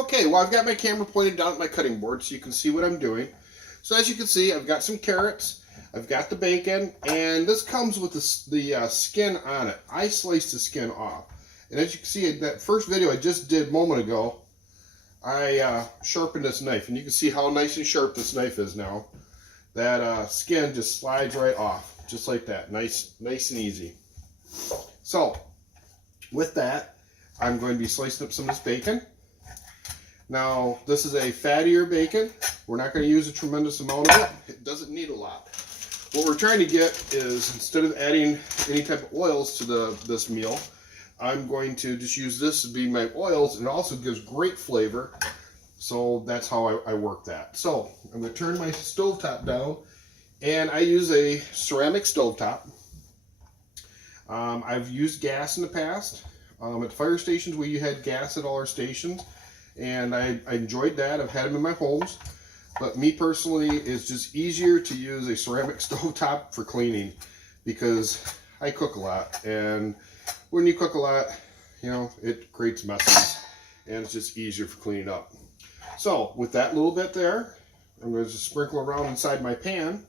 Okay, well, I've got my camera pointed down at my cutting board so you can see what I'm doing. So as you can see, I've got some carrots, I've got the bacon, and this comes with the skin on it. I sliced the skin off. And as you can see in that first video I just did a moment ago, I sharpened this knife. And you can see how nice and sharp this knife is now. That skin just slides right off, just like that. Nice and easy. So, with that, I'm going to be slicing up some of this bacon. Now, this is a fattier bacon. We're not going to use a tremendous amount of it. It doesn't need a lot. What we're trying to get is, instead of adding any type of oils to this meal, I'm going to just use this to be my oils, and it also gives great flavor. So that's how I work that. So I'm going to turn my stovetop down, and I use a ceramic stovetop. I've used gas in the past. At fire stations, we had gas at all our stations. And I enjoyed that. I've had them in my homes. But me personally, it's just easier to use a ceramic stovetop for cleaning because I cook a lot. And when you cook a lot, you know, it creates messes. And it's just easier for cleaning up. So with that little bit there, I'm going to just sprinkle around inside my pan.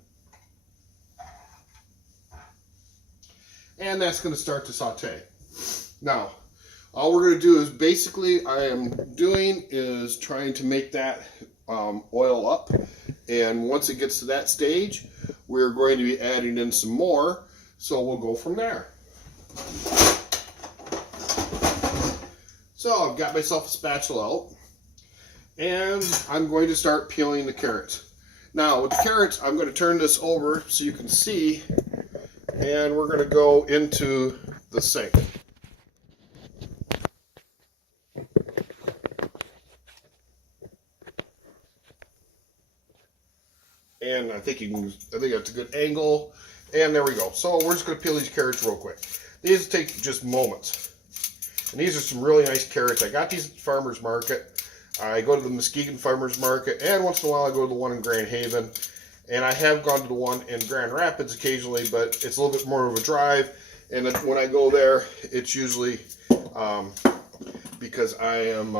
And that's going to start to saute. Now, all we're going to do is basically trying to make that oil up. And once it gets to that stage, we're going to be adding in some more. So we'll go from there. So I've got myself a spatula out. And I'm going to start peeling the carrots. Now with the carrots, I'm going to turn this over so you can see. And we're going to go into the sink. And I think that's a good angle. And there we go. So we're just going to peel these carrots real quick. These take just moments. And these are some really nice carrots. I got these at the farmer's market. I go to the Muskegon farmer's market, and once in a while I go to the one in Grand Haven. And I have gone to the one in Grand Rapids occasionally, but it's a little bit more of a drive. And when I go there, it's usually because I am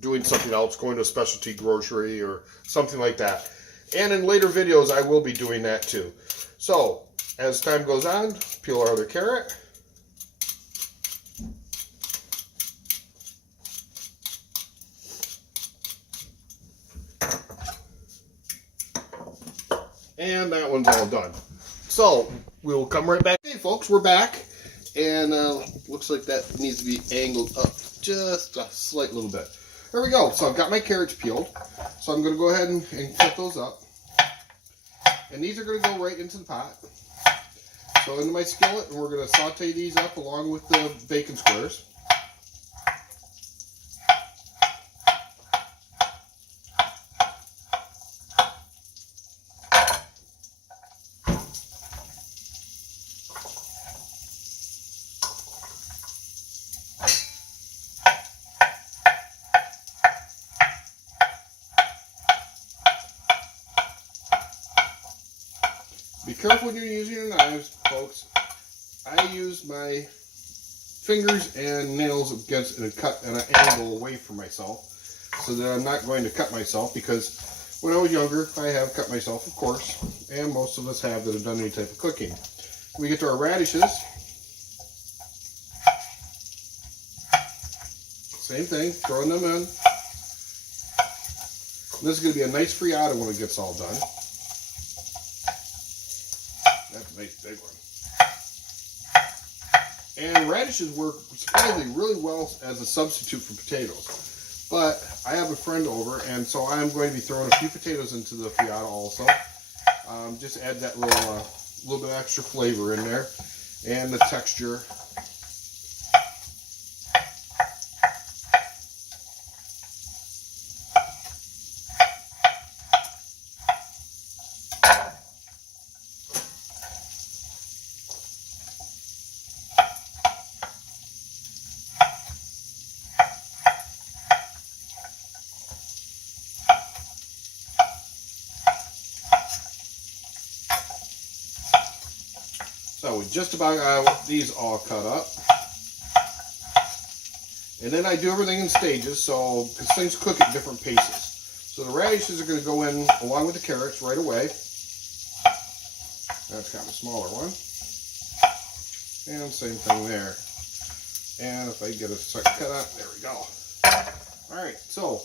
doing something else, going to a specialty grocery or something like that. And in later videos, I will be doing that too. So, as time goes on, peel our other carrot. And that one's all done. So, we'll come right back. Okay, folks, we're back. And looks like that needs to be angled up just a slight little bit. There we go. So I've got my carrots peeled. So I'm going to go ahead and cut those up. And these are going to go right into the pot. So into my skillet, and we're going to saute these up along with the bacon squares. Be careful when you're using your knives, folks. I use my fingers and nails against and cut at an angle away from myself so that I'm not going to cut myself, because when I was younger, I have cut myself, of course, and most of us have that have done any type of cooking. When we get to our radishes, same thing, throwing them in. This is going to be a nice frittata when it gets all done. That's a nice big one. And radishes work surprisingly really well as a substitute for potatoes. But I have a friend over, and so I'm going to be throwing a few potatoes into the frittata also. Just add that little bit of extra flavor in there, and the texture. So we just about got these all cut up. And then I do everything in stages, so because things cook at different paces. So the radishes are going to go in along with the carrots right away. That's kind of a smaller one. And same thing there. And if I get a second cut out, there we go. Alright, so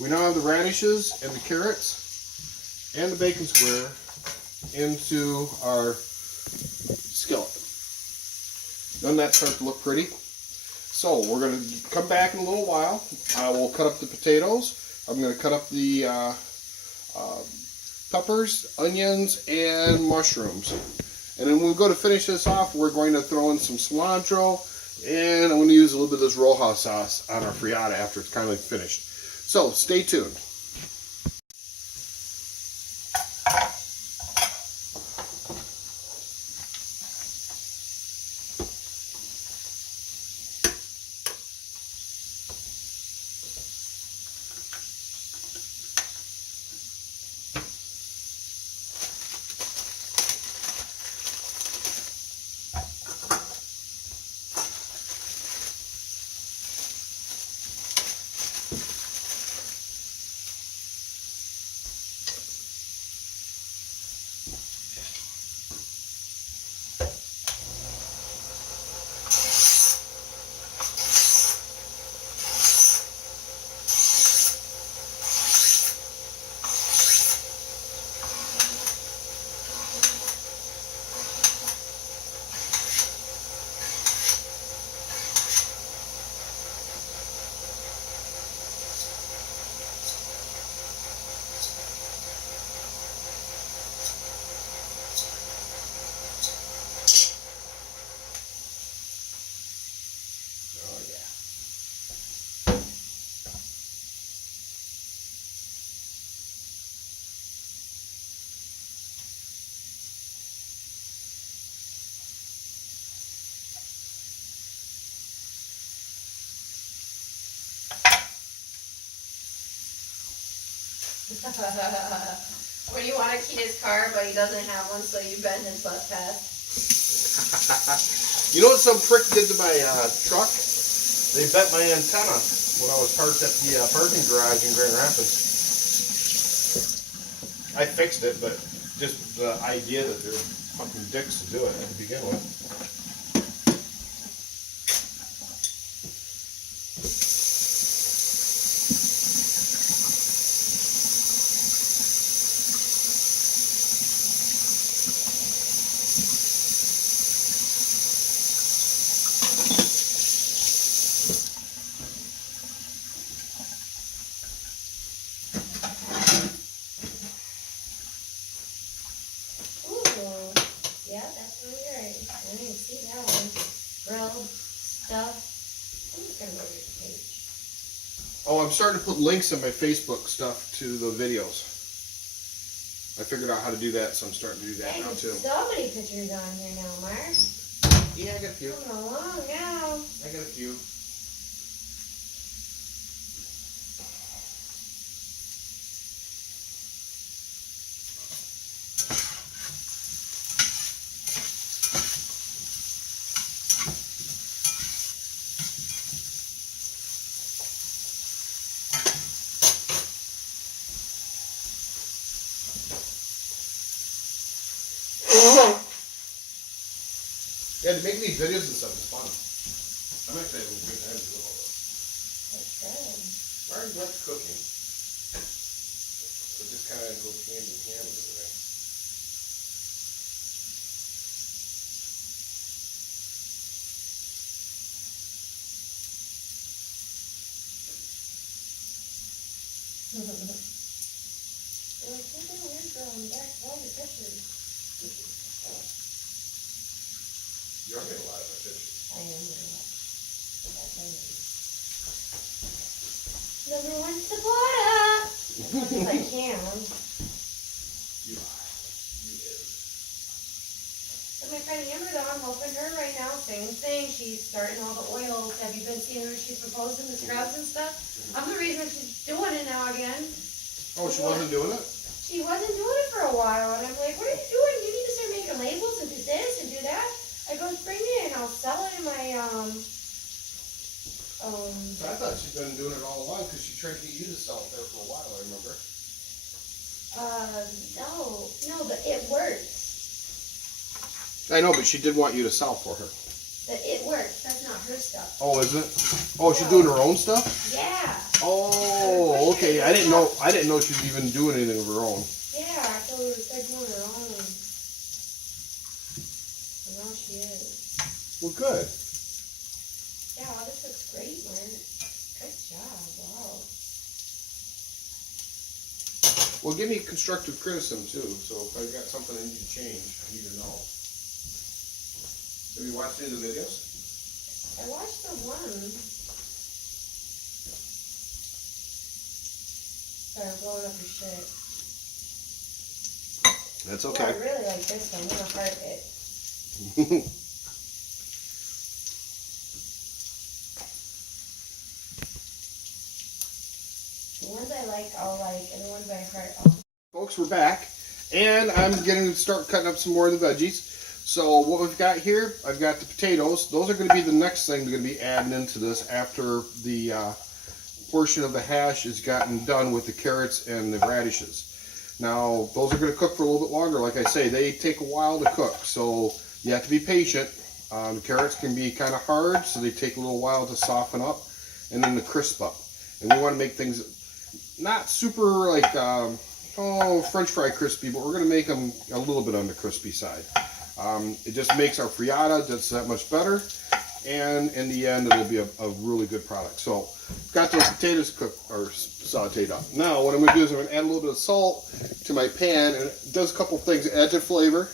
we now have the radishes and the carrots and the bacon square into our skillet. Doesn't that start to look pretty? So we're going to come back in a little while. I will cut up the potatoes. I'm going to cut up the peppers, onions, and mushrooms. And then when we go to finish this off, we're going to throw in some cilantro, and I'm going to use a little bit of this Rojo sauce on our frittata after it's kind of finished. So stay tuned. When you want to key his car, but he doesn't have one, so you bend his left head. You know what some prick did to my truck? They bent my antenna when I was parked at the parking garage in Grand Rapids. I fixed it, but just the idea that they're fucking dicks to do it to begin with. Oh, I'm starting to put links in my Facebook stuff to the videos. I figured out how to do that, so I'm starting to do that now too. So many pictures on here now, Mark. Yeah, I got a few. Coming along now. I got a few. Yeah, to make these videos and stuff is fun. I'm actually having a good time doing all this. That's good. Martin likes cooking. So it just kind of goes hand in hand with everything. You're like, you're doing weird, girl. I'm back to all the pictures. You are getting a lot of my pictures. I am very much. Number one supporter. As much as I can. You lie. You is. So my friend Amber, though, I'm helping her right now. Same thing. She's starting all the oils. Have you been seeing her? She's proposing the scrubs and stuff. I'm the reason she's doing it now again. Oh, she wasn't doing it? She wasn't doing it for a while, and I'm like, what are you doing? You need to start making labels and do this and do that. I go, bring it in. I'll sell it in my So I thought she'd been doing it all along because she tried to get you to sell it there for a while, I remember. No, but it works. I know, but she did want you to sell for her. But it works. That's not her stuff. Oh, is it? Oh, she's doing her own stuff? Yeah. Oh, okay. I didn't know she was even doing anything of her own. Yeah, I told her to start doing her own. And now she is. Well, good. Yeah, this looks great, Mark. Good job. Wow. Well, give me constructive criticism, too. So if I've got something I need to change, I need to know. Have you watched any of the videos? I watched the one. Sorry, I'm blowing up your shit. That's Oh, okay. I really like this one. I'm gonna heart it. The ones I like, I'll like, and the ones I heart, I'll. Folks, we're back, and I'm getting to start cutting up some more of the veggies. So what we've got here, I've got the potatoes. Those are going to be the next thing we're going to be adding into this after the portion of the hash is gotten done with the carrots and the radishes. Now, those are going to cook for a little bit longer. Like I say, they take a while to cook, so you have to be patient. The carrots can be kind of hard, so they take a little while to soften up and then to crisp up. And we want to make things not super like, French fry crispy, but we're going to make them a little bit on the crispy side. It just makes our frittata just that much better, and in the end it'll be a really good product. So got those potatoes cooked or sauteed up. Now what I'm going to do is I'm going to add a little bit of salt to my pan, and it does a couple things. It adds a flavor,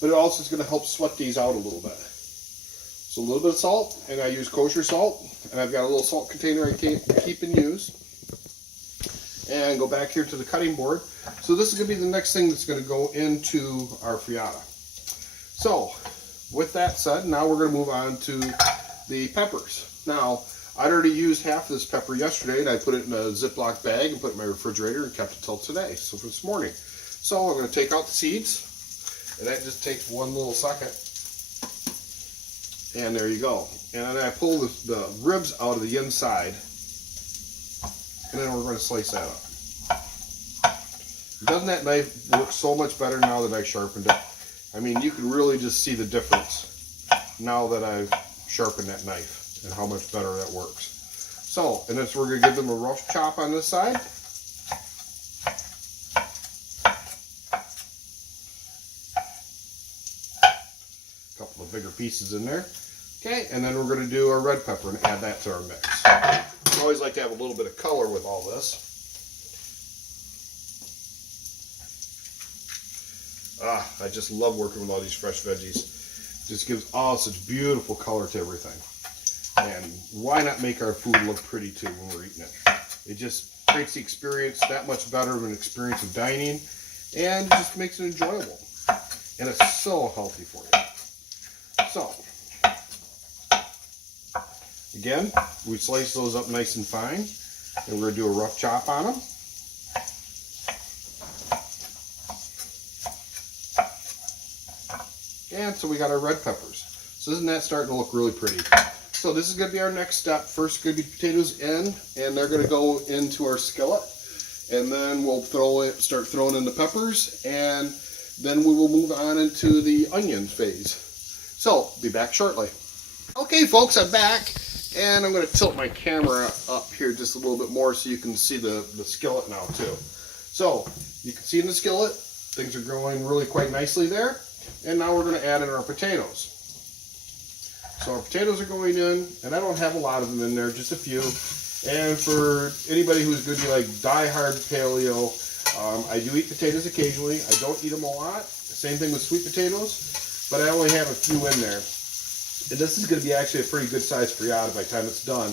but it also is going to help sweat these out a little bit. So a little bit of salt, and I use kosher salt, and I've got a little salt container I keep and use. And go back here to the cutting board. So this is going to be the next thing that's going to go into our frittata. So, with that said, now we're going to move on to the peppers. Now, I'd already used half this pepper yesterday, and I put it in a Ziploc bag and put it in my refrigerator and kept it till today, so for this morning. So, I'm going to take out the seeds, and that just takes one little second. And there you go. And then I pull the ribs out of the inside, and then we're going to slice that up. Doesn't that knife work so much better now that I sharpened it? I mean, you can really just see the difference now that I've sharpened that knife and how much better that works. So, and then we're going to give them a rough chop on this side. A couple of bigger pieces in there. Okay, and then we're going to do our red pepper and add that to our mix. I always like to have a little bit of color with all this. I just love working with all these fresh veggies. It just gives all such beautiful color to everything. And why not make our food look pretty too when we're eating it? It just creates the experience that much better of an experience of dining, and it just makes it enjoyable. And it's so healthy for you. So, again, we slice those up nice and fine, and we're going to do a rough chop on them. And so we got our red peppers. So isn't that starting to look really pretty? So this is going to be our next step. First going to be potatoes in, and they're going to go into our skillet. And then we'll start throwing in the peppers, and then we will move on into the onion phase. So, be back shortly. Okay folks, I'm back, and I'm going to tilt my camera up here just a little bit more so you can see the skillet now too. So, you can see in the skillet, things are growing really quite nicely there. And now we're going to add in our potatoes. So our potatoes are going in, and I don't have a lot of them in there, just a few. And for anybody who's going to be like die-hard paleo, I do eat potatoes occasionally. I don't eat them a lot. Same thing with sweet potatoes, but I only have a few in there. And this is going to be actually a pretty good size frittata by the time it's done.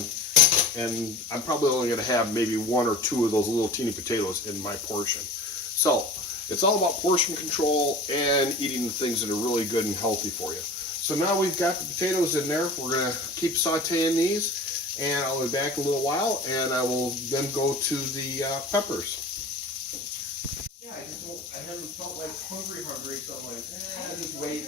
And I'm probably only going to have maybe one or two of those little teeny potatoes in my portion. So it's all about portion control and eating the things that are really good and healthy for you. So now we've got the potatoes in there. We're going to keep sauteing these, and I'll be back in a little while, and I will then go to the peppers. Yeah, I haven't felt like hungry, so I'm like, just wait.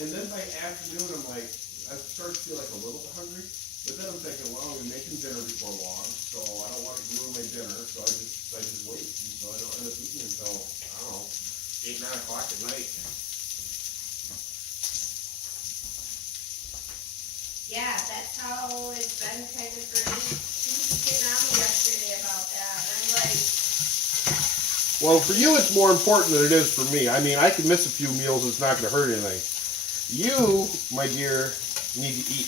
And then by afternoon, I'm like, I start to feel like a little bit hungry. But then I'm thinking, well, I'm making dinner before long, so I don't want to ruin my dinner, so I just wait, and so I don't end up eating until, I don't know, 8, 9 o'clock at night. Yeah, that's how it's been kind of for me. She was just getting on me yesterday about that, and I'm like... Well, for you it's more important than it is for me. I mean, I can miss a few meals, it's not going to hurt anything. You, my dear, need to eat.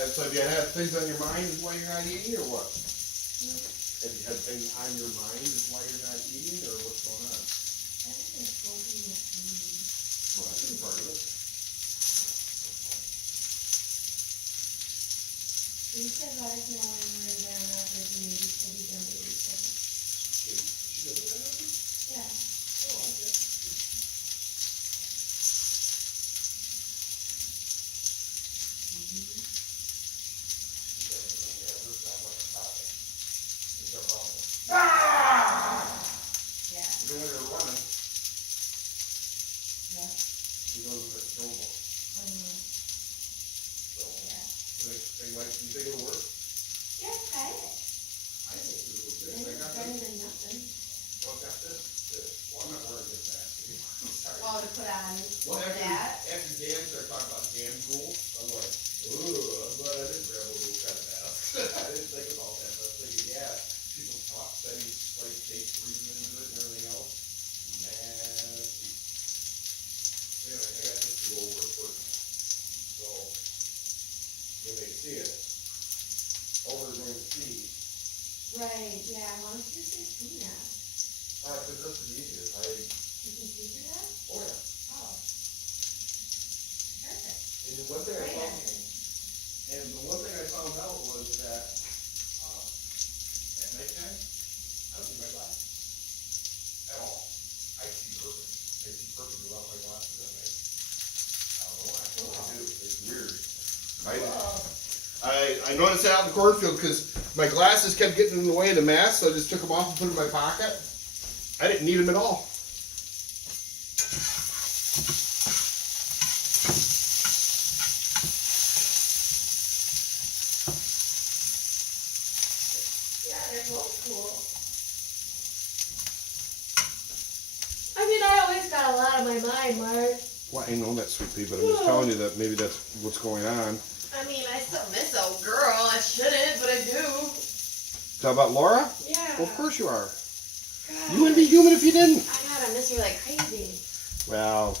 And so have you had things on your mind is why you're not eating, or what? Have you had things on your mind is why you're not eating, or what's going on? I think I told you yesterday. Well, that could be part of it. You said let us know when we're there on average, and maybe she'll be done babysitting. She doesn't have nothing? Yeah. Oh, okay. Yeah. Even when you're running, Yeah. he goes in the snowball. So, Yeah. you think it'll work? Yeah, try it. I think it'll work. It's I got better this. than nothing. Well, I got this. Well, I'm not wearing this basket. Sorry. Oh, to put on Well, that? after Dan started talking about hand tools, I'm like, ooh, I'm glad I didn't grab a little cut mask. I didn't think about that. I was thinking, yeah, people talk, setting slice steak, freezing into it and everything else. Nasty. Anyway, I got this to go over it first. So, when they see it, all they're going to see. Right, yeah, why don't you just do that? Because this is easier. You can see through that? Oh yeah. Oh. Perfect. And the one thing Great I answer. found out was that at nighttime, I don't need my glasses at all. I see perfect. I see perfect without my glasses at night. I don't know why. I do. It's weird. I noticed that out in the cornfield because my glasses kept getting in the way of the mask, so I just took them off and put them in my pocket. I didn't need them at all. Yeah, they're both cool. I mean, I always got a lot on my mind, Mark. Well, I know that, sweet pea, but I'm just telling you that maybe that's what's going on. I mean, I still miss old girl. I shouldn't, but I do. Talk about Laura? Yeah. Well, of course you are. God. You wouldn't be human if you didn't. I miss her like crazy. Well,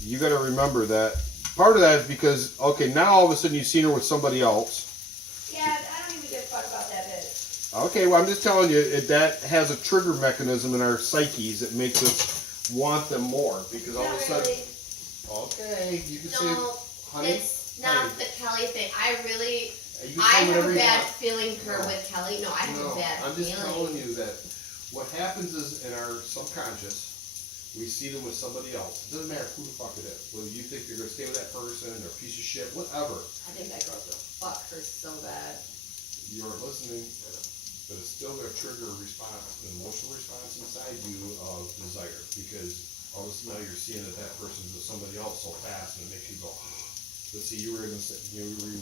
you got to remember that part of that is because, okay, now all of a sudden you've seen her with somebody else. Yeah, I don't even give a fuck about that bitch. Okay, well, I'm just telling you, that has a trigger mechanism in our psyches that makes us want them more. Because all of a sudden, okay, you can say, honey, it's not the Kelly thing. I you have say a whatever you bad want. feeling for her with Kelly. No, I have a bad I'm just feeling. telling you that what happens is in our subconscious, we see them with somebody else. It doesn't matter who the fuck it is. Whether you think you're going to stay with that person, they're a piece of shit, whatever. I think that girl's gonna fuck her so bad. You're listening, but it's still going to trigger a response, an emotional response inside you of desire. Because all of a sudden now you're seeing that person's with somebody else so fast, and it makes you go, let's see, you were even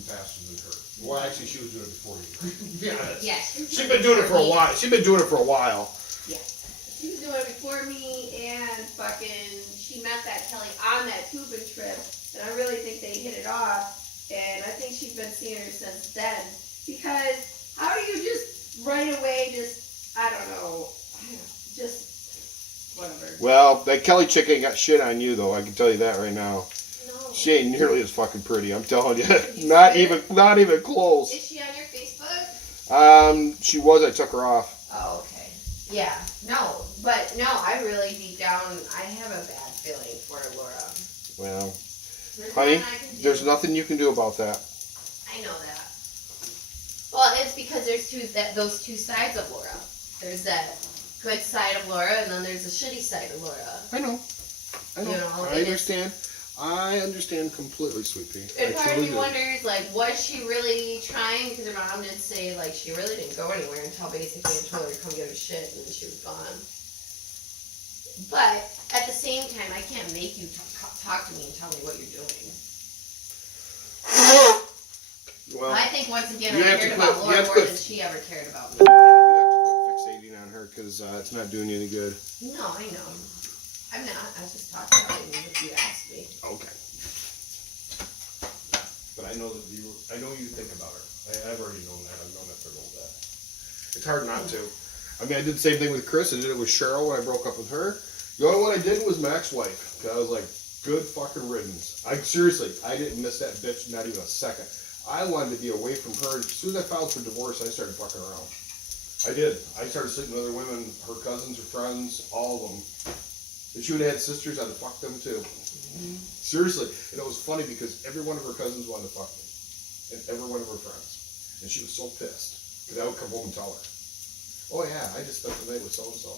faster than her. Well, actually, she was doing it before you. To be honest. Yeah, She's been doing it for a while. She's been doing it for a while. Yeah. She was doing it before me, and she met that Kelly on that tubing trip, and I really think they hit it off, and I think she's been seeing her since then, because how do you just right away I don't know, just whatever. Well, that Kelly chick ain't got shit on you, though. I can tell you that right now. No. She ain't nearly as fucking pretty. I'm telling you, not even close. Is she on your Facebook? She was. I took her off. Oh, okay. Yeah. No, but no, I really deep down, I have a bad feeling for Laura. Well, There's honey, nothing I can do. there's nothing you can do about that. I know that. Well, it's because there's those two sides of Laura. There's that good side of Laura, and then there's the shitty side of Laura. I know. You know, I understand. I understand completely, sweet pea. And part of me wonders, like, was she really trying? Because her mom did say, like, she really didn't go anywhere until basically I told her to come get her shit, and then she was gone. But at the same time, I can't make you talk to me and tell me what you're doing. Well, I think once again you I have cared to about quit- you Laura have to more quit- than she ever cared about me. you have to quit fixating on her because it's not doing you any good. No, I know. I'm not. I was just talking about it if you asked me. Okay. But I know that I know you think about her. I've already known that. I've known that for a little bit. It's hard not to. I mean, I did the same thing with Chris. I did it with Cheryl when I broke up with her. The only one I did was Mac's wife. I was like, good fucking riddance. Seriously, I didn't miss that bitch not even a second. I wanted to be away from her. As soon as I filed for divorce, I started fucking around. I did. I started sleeping with other women, her cousins, her friends, all of them. If she would have had sisters, I'd have fucked them too. Seriously. And it was funny because every one of her cousins wanted to fuck me. And every one of her friends. And she was so pissed. Because I would come home and tell her, oh yeah, I just spent the night with so-and-so.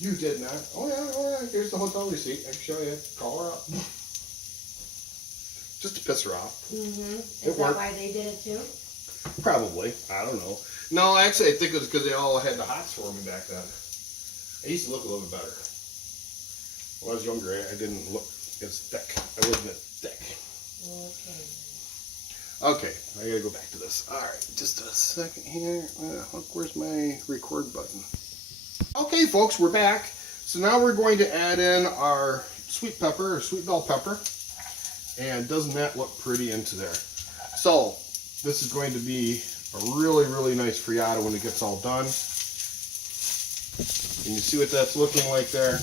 You did not. Oh yeah, here's the hotel receipt. I can show you. Call her up. Just to piss her off. Mm-hmm. It Is that worked. why they did it too? Probably. I don't know. No, actually, I think it was because they all had the hots for me back then. I used to look a little bit better. When I was younger, I didn't look as thick. I wasn't as thick. Okay. Okay, I gotta go back to this. All right, just a second here. Look, where's my record button? Okay, folks, we're back. So now we're going to add in our sweet pepper, or sweet bell pepper. And doesn't that look pretty into there? So, this is going to be a really, really nice frittata when it gets all done. And you see what that's looking like there?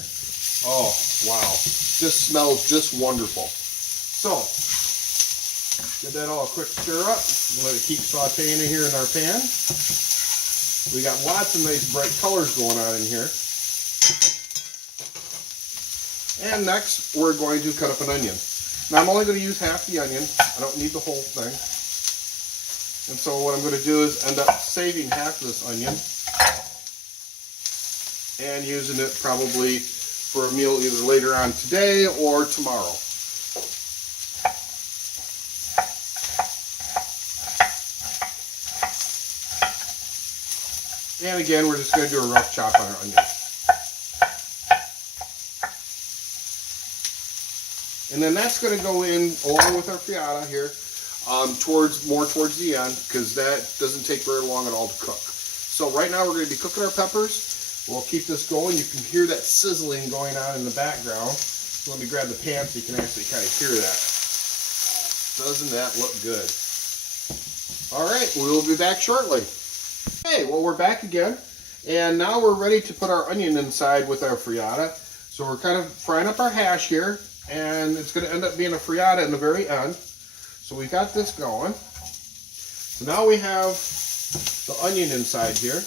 Oh, wow. This smells just wonderful. So, get that all a quick stir up. Let it keep sauteing in here in our pan. We got lots of nice bright colors going on in here. And next, we're going to cut up an onion. Now, I'm only going to use half the onion. I don't need the whole thing. And so what I'm going to do is end up saving half of this onion and using it probably for a meal either later on today or tomorrow. And again, we're just going to do a rough chop on our onion. And then that's going to go in along with our frittata here more towards the end, because that doesn't take very long at all to cook. So right now we're going to be cooking our peppers. We'll keep this going. You can hear that sizzling going on in the background. So let me grab the pan so you can actually kind of hear that. Doesn't that look good? All right, we'll be back shortly. Okay, well, we're back again. And now we're ready to put our onion inside with our frittata. So we're kind of frying up our hash here. And it's going to end up being a frittata in the very end. So we got this going. So now we have the onion inside here.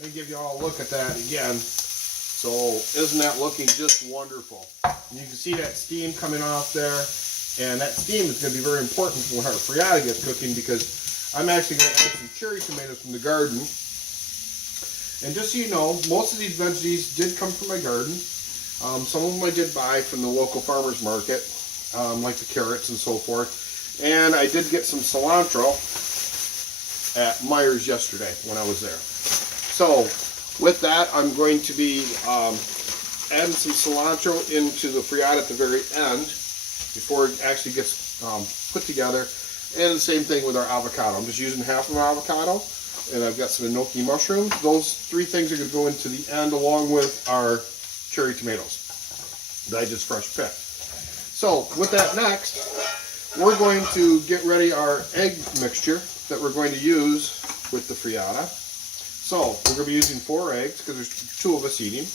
Let me give you all a look at that again. So isn't that looking just wonderful? And you can see that steam coming off there. And that steam is going to be very important when our frittata gets cooking, because I'm actually going to add some cherry tomatoes from the garden. And just so you know, most of these veggies did come from my garden. Some of them I did buy from the local farmer's market, like the carrots and so forth. And I did get some cilantro at Meijer's yesterday when I was there. So with that, I'm going to be adding some cilantro into the frittata at the very end before it actually gets put together. And the same thing with our avocado. I'm just using half of my avocado, and I've got some enoki mushrooms. Those three things are going to go into the end along with our cherry tomatoes that I just fresh picked. So with that next, we're going to get ready our egg mixture that we're going to use with the frittata. So we're going to be using 4 eggs because there's 2 of us eating.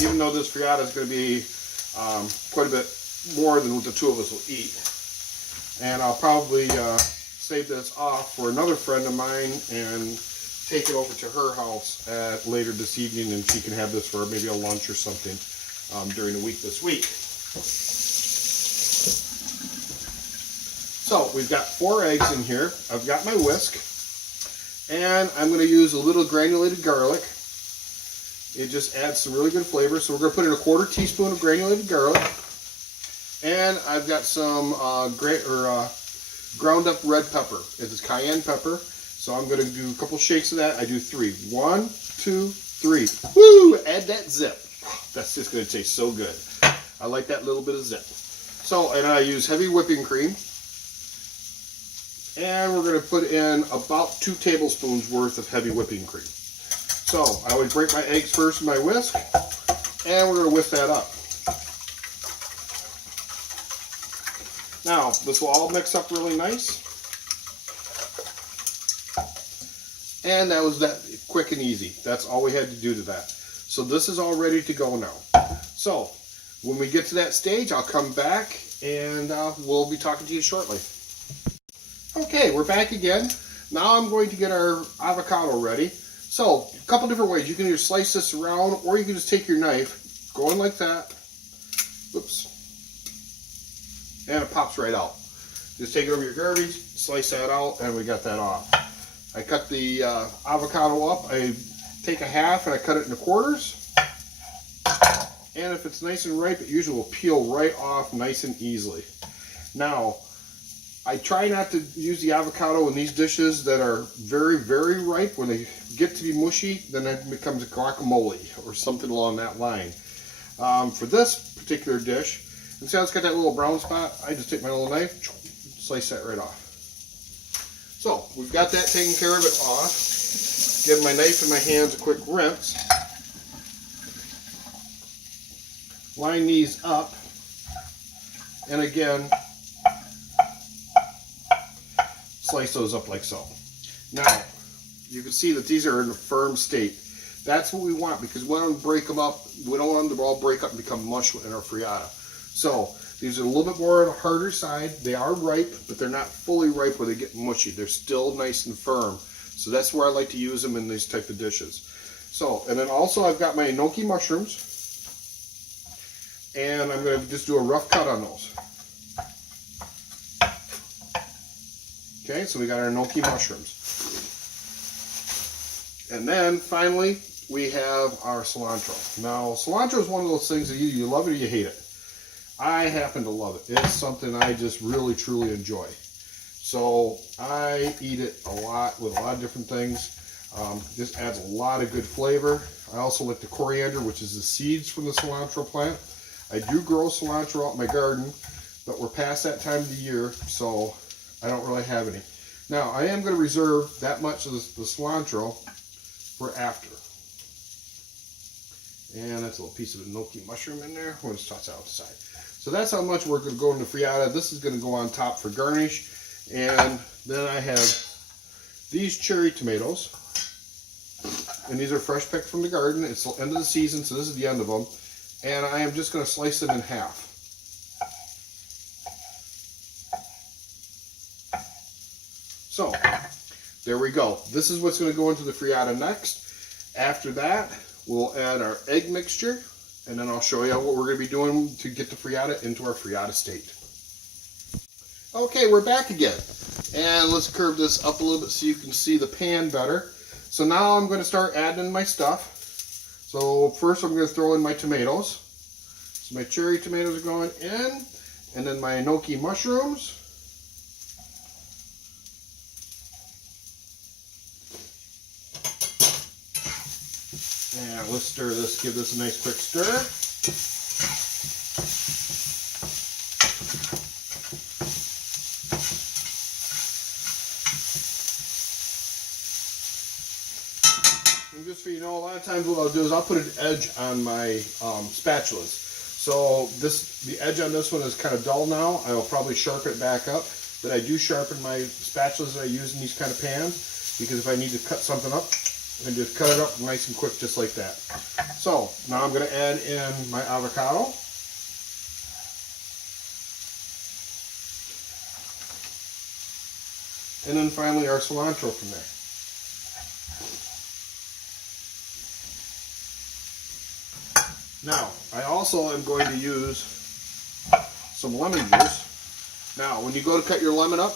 Even though this frittata is going to be quite a bit more than what the 2 of us will eat. And I'll probably save this off for another friend of mine and take it over to her house later this evening, and she can have this for maybe a lunch or something during the week this week. So we've got 4 eggs in here. I've got my whisk, and I'm going to use a little granulated garlic. It just adds some really good flavor. So we're going to put in a 1/4 teaspoon of granulated garlic. And I've got some ground up red pepper. It's Cayenne pepper. So I'm going to do a couple shakes of that. I do 3. 1, 2, 3. Woo! Add that zip. That's just going to taste so good. I like that little bit of zip. So, and I use heavy whipping cream. And we're going to put in about 2 tablespoons worth of heavy whipping cream. So, I always break my eggs first in my whisk. And we're going to whisk that up. Now, this will all mix up really nice. And that was that quick and easy. That's all we had to do to that. So this is all ready to go now. So when we get to that stage, I'll come back and we'll be talking to you shortly. Okay, we're back again. Now I'm going to get our avocado ready. So a couple different ways. You can either slice this around or you can just take your knife, go in like that. Oops. And it pops right out. Just take it over your garbage, slice that out, and we got that off. I cut the avocado up. I take a half and I cut it into quarters. And if it's nice and ripe, it usually will peel right off nice and easily. Now, I try not to use the avocado in these dishes that are very, very ripe. When they get to be mushy, then it becomes guacamole or something along that line. For this particular dish, and see how it's got that little brown spot? I just take my little knife, slice that right off. So, we've got that taken care of it off. Give my knife and my hands a quick rinse. Line these up. And again, slice those up like so. Now, you can see that these are in a firm state. That's what we want because we don't break them up. We don't want them to all break up and become mush in our frittata. So, these are a little bit more on the harder side. They are ripe, but they're not fully ripe where they get mushy. They're still nice and firm. So that's where I like to use them in these type of dishes. So, and then also I've got my enoki mushrooms. And I'm going to just do a rough cut on those. Okay, so we got our enoki mushrooms. And then finally, we have our cilantro. Now, cilantro is one of those things that you love it or you hate it. I happen to love it. It's something I just really, truly enjoy. So I eat it a lot with a lot of different things. This adds a lot of good flavor. I also like the coriander, which is the seeds from the cilantro plant. I do grow cilantro out in my garden, but we're past that time of the year, so I don't really have any. Now, I am going to reserve that much of the cilantro for after. And that's a little piece of enoki mushroom in there. We'll just toss that out the side. So that's how much we're going to go in the frittata. This is going to go on top for garnish. And then I have these cherry tomatoes. And these are fresh picked from the garden. It's the end of the season, so this is the end of them. And I am just going to slice them in half. So, there we go. This is what's going to go into the frittata next. After that, we'll add our egg mixture. And then I'll show you what we're going to be doing to get the frittata into our frittata state. Okay, we're back again. And let's curve this up a little bit so you can see the pan better. So now I'm going to start adding in my stuff. So first I'm going to throw in my tomatoes. So my cherry tomatoes are going in. And then my enoki mushrooms. And let's stir this, give this a nice quick stir. And just so you know, a lot of times what I'll do is I'll put an edge on my spatulas. So the edge on this one is kind of dull now. I will probably sharpen it back up. But I do sharpen my spatulas that I use in these kind of pans because if I need to cut something up, and just cut it up nice and quick just like that. So now I'm going to add in my avocado. And then finally our cilantro from there. Now, I also am going to use some lemon juice. Now, when you go to cut your lemon up,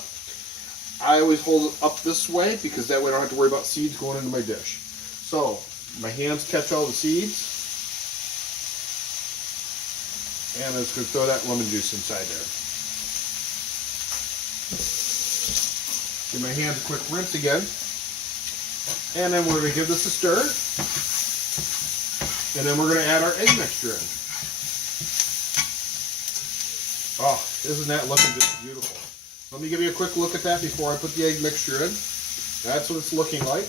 I always hold it up this way because that way I don't have to worry about seeds going into my dish. So, my hands catch all the seeds. And I'm just going to throw that lemon juice inside there. Give my hands a quick rinse again. And then we're going to give this a stir. And then we're going to add our egg mixture in. Oh, isn't that looking just beautiful? Let me give you a quick look at that before I put the egg mixture in. That's what it's looking like.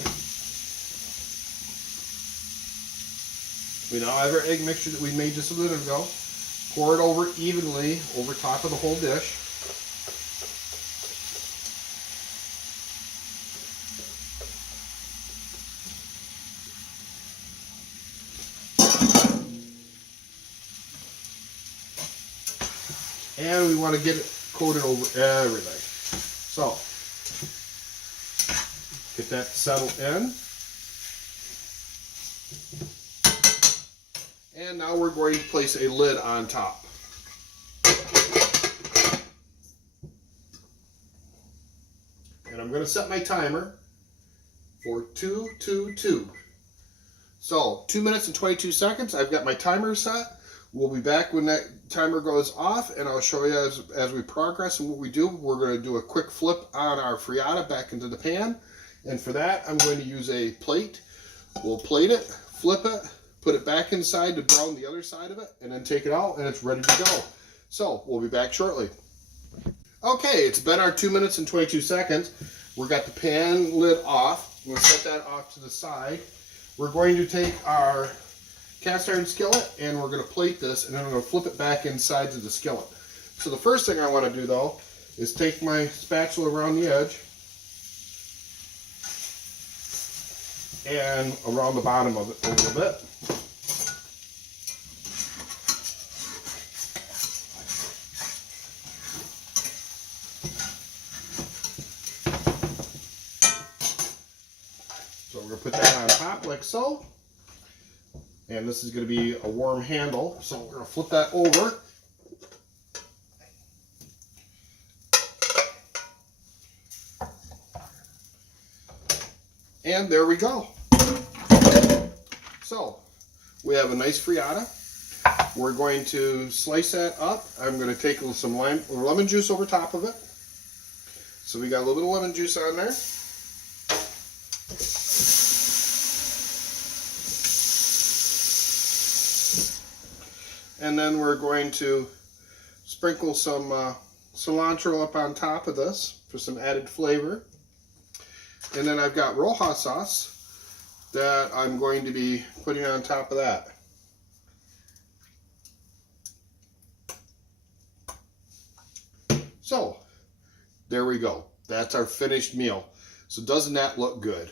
We now have our egg mixture that we made just a minute ago. Pour it over evenly over top of the whole dish. And we want to get it coated over everything. So, get that settled in. And now we're going to place a lid on top. And I'm going to set my timer for 222. So, 2 minutes and 22 seconds. I've got my timer set. We'll be back when that timer goes off, and I'll show you as we progress. And what we do, we're going to do a quick flip on our frittata back into the pan. And for that, I'm going to use a plate. We'll plate it, flip it, put it back inside to brown the other side of it, and then take it out, and it's ready to go. So, we'll be back shortly. Okay, it's been our 2 minutes and 22 seconds. We've got the pan lid off. We'll set that off to the side. We're going to take our cast iron skillet, and we're going to plate this, and then I'm going to flip it back inside to the skillet. So the first thing I want to do, though, is take my spatula around the edge and around the bottom of it a little bit. So we're going to put that on top like so. And this is going to be a warm handle, so we're going to flip that over. And there we go. So, we have a nice frittata. We're going to slice that up. I'm going to take some lemon juice over top of it. So we got a little bit of lemon juice on there. And then we're going to sprinkle some cilantro up on top of this for some added flavor. And then I've got Rojo sauce that I'm going to be putting on top of that. So, there we go. That's our finished meal. So doesn't that look good?